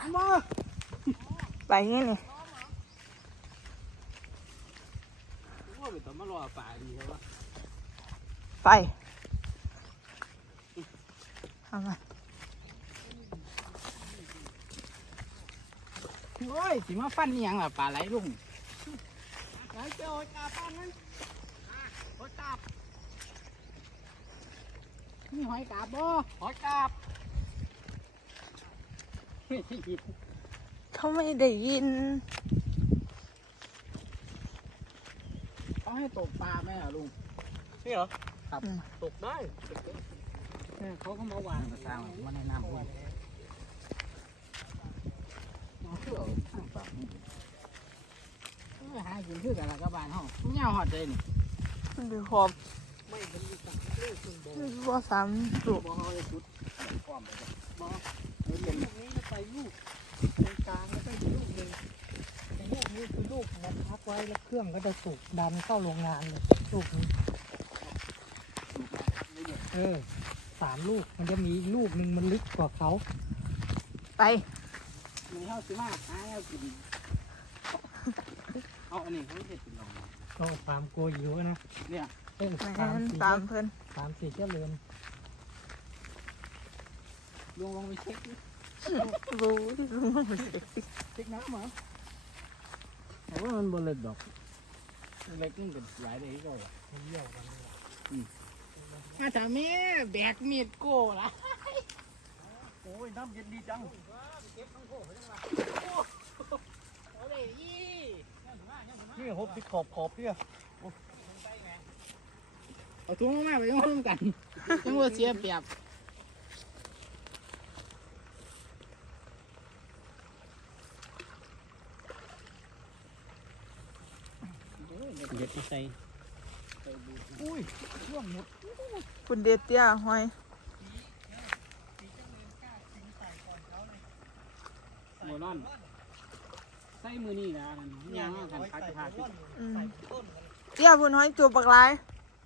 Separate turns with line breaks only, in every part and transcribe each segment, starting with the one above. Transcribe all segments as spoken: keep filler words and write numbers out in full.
มา
ไปงี้นี่
ว่าไปต่อมารอป่าดีใช่ปะ
ไปทำไม
โอ้ยสิมาฟันยังล่ะป่าไหลลุงไหลเจ้าหอยกาบฟันนั้นหอยกาบนี่หอยกาบบ่หอยกาบ
เขาไม่ได้ยิน
เขาให้ตกปลาไหมอ่ะลุงนี่เหรอครับตกได้เขาก็มาวางกระซังมาในน้ำด้วยมาเพื่อข้างปากหากินคือกันละกับบ้านห้องไม่เอาหอดเลยนี่
มันดูขอบ
ไม่เป็นสามลูกคุณบอก
ว่าสามลูก
บอกเขาจะชุดความไปบอกเดี๋ยวลูกนี้จะไปลูกตรงกลางแล้วก็อีกลูกหนึ่งแต่ลูกนี้คือลูกมันพักไว้แล้วเครื่องก็จะสูบดันเข้าโรงงานเลยลูกนี้เออสามลูกมันจะมีลูกหนึ่งมันลึกกว่าเขา
ไป
มีเท่าสิมาหาเอากินเอาอันนี้เขาเด็ดกินลงก็ฟาร์มโกยูนะเนี่ยเอ้
ตามตามเพิ่น
สามสี่เจ้าเรือนลงลงไปเช็ค
รู้ที่รู้ว่ามันเช็ค
เช็คน้ำเหรอแต่ว่ามันบเล็ดดอกเล็กนี่เป็นหลายเดือนก็มันเยี่ยวกันมาถามแม่แบกมีดโก้ละโอ้ยน้ำเย็นดีจังเก็บทั้งโก้ไปทั้งหลังโอ้ยนี่หกที่ขอบขอบเนี่ยเอาทุ่งมาไปยังร่วมกันยังว่าเสียเปรียบเด็ดใส่อุ้ยร่วงหมด
คุณเด็ดเตี้ยหอย
โมนอนใส่มือนี่นะย่างกันพักจะพาขึ้น
เตี้ยคุณหอยจูบปากลาย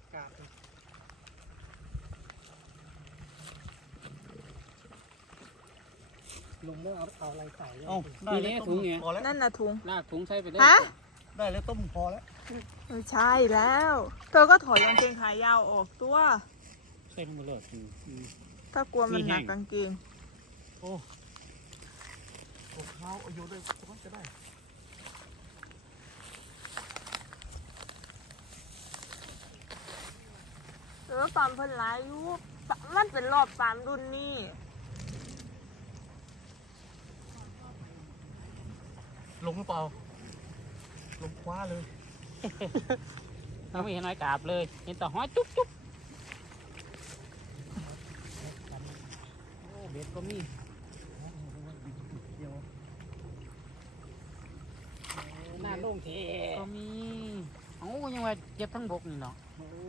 ลงแล้วเอาเอาอะไรใส่ได้เลยถุงไง
นั่นน่ะถุง
ลากถุงใส่ไปได้
ฮะ
ได้แล้วต้มพอแล้ว
ไม่ใช่แล้วเธอก็ถอดกางเกงขายาวออกตัว
ใส่ลงมาเลย
ถ้ากลัวมันหนักกางเกง
โอ้โอ้เขาอายุได้ก็จะได้
แล้วตอนเพิ่นหลายอยู่มันเป็นรอบสามรุ่นนี่
ลงหรือเปล่าลงคว้าเลยเราไม่เห็นหอยกาบเลยเห็นแต่หอยจุ๊บจุ๊บโอ้เบ็ดก็มีหน้าโล่งเทก็มีโอ้ยังว่าเจ็บทั้งบกนี่เนาะ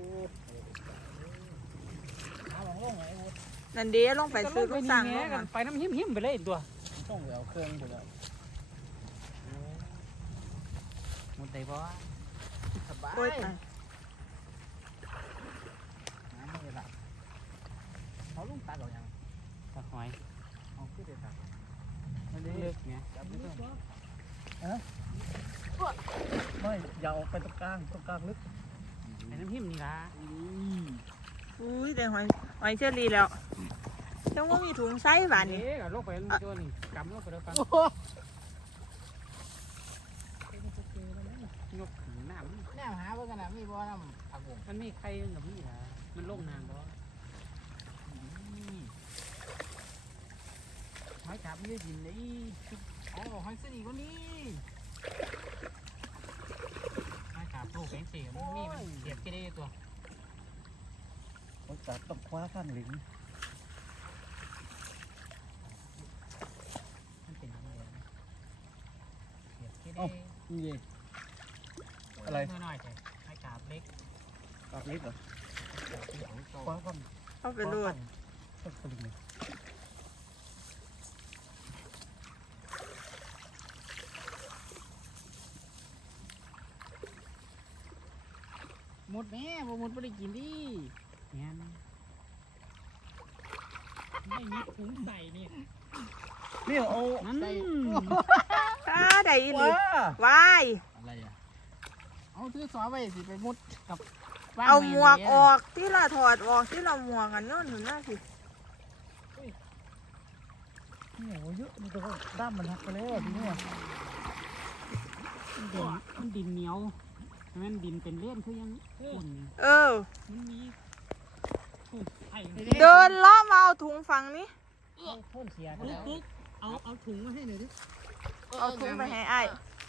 นั่นเดี๋ยวลงไปซื้อลูกสั่งลงมา
ไปน้ำหิมหิมไปเลยตัวต้องเอาเครื่องไปเลยหมดได้ปะสบายน้ำไม่หลับเขาลุงตัดหรอยังตัดหอยเอาขึ้นเด็ดตัดมันเล็กไงจับไม่ต้องเออไม่อย่าออกไปตรงกลางตรงกลางลึกไอ้น้ำหิมนี่ละ
อุ้ยแต่หอยหอยเชอรี่แล้วต้องว่ามีถุงไส้หวานนี่
ลงไปตัวนี่กำลงไปแล้วกันยกน้ำน้ำหาว่าขนาดมีบ่อน้ำผักบุ้งมันมีใครกับมีล่ะมันลงน้ำบ่หอยจับยืดยินได้อ๋อหอยสนีก็นี่หอยจับลูกแข็งเสียมันมีมันเสียบกี่ได้ตัวหอยจับต้องคว้าข้างหลิงมันเป็นอะไรเสียบกี่ได้นี่อะไรน้อยๆแต่ให้กาบเล็กกาบเล็กเหรอคว้าก่อน
เข้าไปรูด
หมดแม่บ่หมดไม่ได้กินดิเนี่ยไม่มีถุงใส่นี่
นี่เอา
นั่น
ตาได้อีหลี
ว้า
วาย
อะไรอ่ะเอาถือสอไว้สิไปมุดกับ
เอาหมวกออกที่ละถอดออกที่เราหมวกกันนู่นหนูน่าสิ
นี่โอ้เยอะนี่ตัวด้ามมันหักไปแล้วทีนี้
มันดินมันดินเหนียวมันดินเป็นเล่นคือยังอุ่น
เออ
มันมีไอ้
เดินล้อมาเอาถุงฝังนี้
พ่นเสียปุ๊กเอาเอาถุงมาให้หน่อยดิ
เอาถุงไปให้อ้าย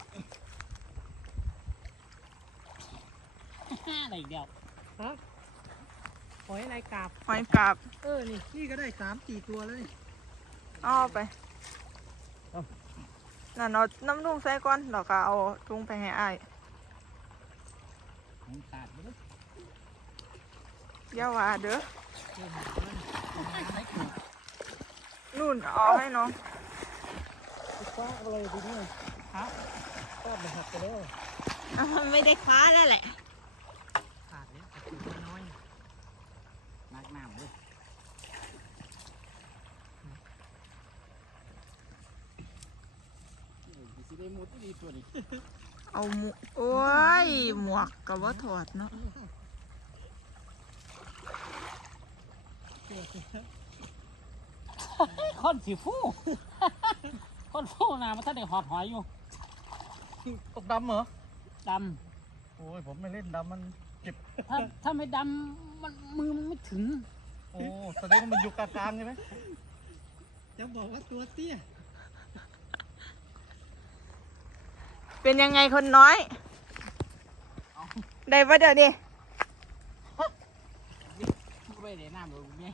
อะไรอีกเดียวฮะหอยอะไรกาบ
หอยกาบ
เออนี่นี่ก็ได้สามสี่ตัวแล้วนี่
เอาไปนั่นเอาน้ำลุงใส่ก่อนแล้วก็เอาถุงไปให้อ้าย
ของขาดไปแล้ว
อย่าว่าเด้อนู่นเอาให้น้อง
ฟ้าอะไรทีนี้
ฮะ
ด้ามมันหักไปแล้ว
อ่ะไม่ได้คว้าแล้วแหละ
ขาดเลยขาดตัวน้อยนักน้ำเลยสิได้มุดดีตัวนี้
เอาหมวกโอ้ยหมวกกับว่าถอดเนาะ
คนสีฟู คนฟูนามันถ้าได้หอดหอยอยู่
ตกดำเหรอ
ด
โอ้ยผมไม่เล่นดำมันเจ็บ
ำถ้าถ้าไม่ดำมันมือมันไม่ถึง
โอ้แสดงว่ามันอยู่กลางๆใช่ไหม
จะบอกว่าตัวเตี้ย
เป็นยังไงคนน้อย ได้ปะเดี๋ยวนี้
ไม่ได้น้ำเลยไง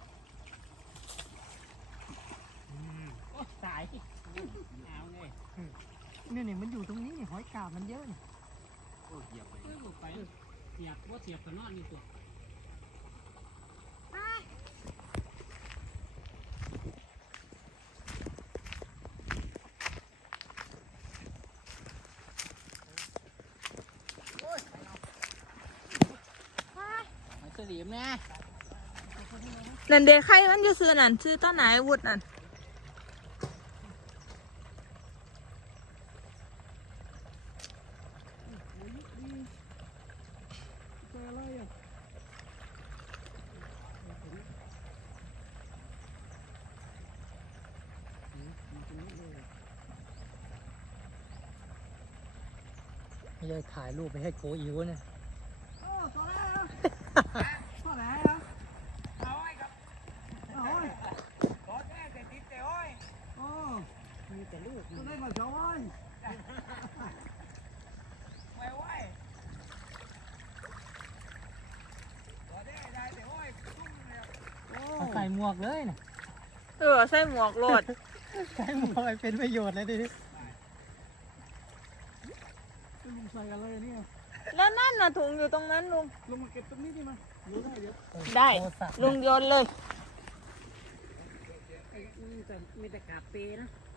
สายเอาไง
นี่นี่มันอยู่ตรงนี้นี่หอยกาบมันเยอะนี่
โอ้เหยียบไปไปเหยียบว่าเสียบกันนอนนี่ตัวมันสลีมนะ
นั่นเด็กใครมันจะซื้อนั่นซื้อต้นไหนวุฒนั่น
เจออะไรอ่ะไม่ได้ถ่ายรูปไปให้โกอิวเนี่ยโอ้ตัวแรกตัวแรกเอาไว้ครับเอาไว้ตัวแรกแต่ติดแต่อ้อยโอ้มีแต่ลูกตัวแรกมาเจ้าอ้อยไว้ไว้ตัวแรกได้แต่อ้อยตุ้มเลยใส่หมวกเลยนะ
เออใส่หมวกโลด
ใส่หมวกเป็นประโยชน์เลยดิลุงใส่อะไรเนี่ย
แล้วนั่นน่ะถุงอยู่ตรงนั้นลุง
ลงมาเก็บตรงนี้ดิมาดูได้เดี๋ยว
ได้ ลุงโยนเลย
ไอ้นี่แต่มีแต่กาบเปนะ